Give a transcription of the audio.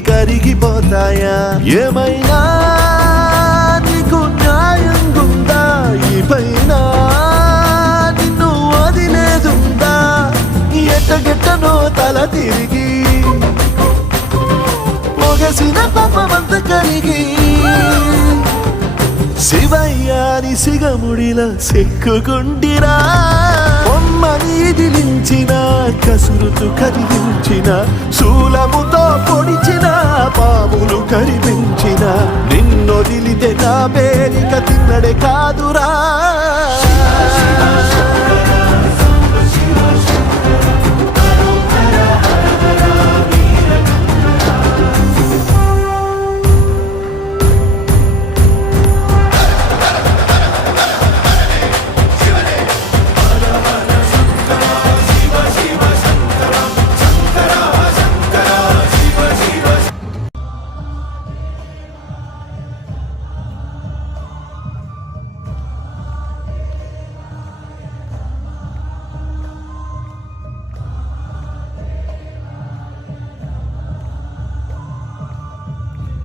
కరిగిపోతాయా ఏమైనా నీకు న్యాయం గుందా ఈ పైన నిన్ను వదిలేదుందా ఎట్టగెట్టనో తల తిరిగి పొగసిన పాపమంత కరిగి శివయ్యాని సిగముడిలా సిక్కుకుండిరా నీదిలించిన కసురుతు కదిలించిన శూలముతో పొడిచిన పాములు కరిపించిన నిన్నొదిలితే నా పేరిక తిన్నడే కాదురా.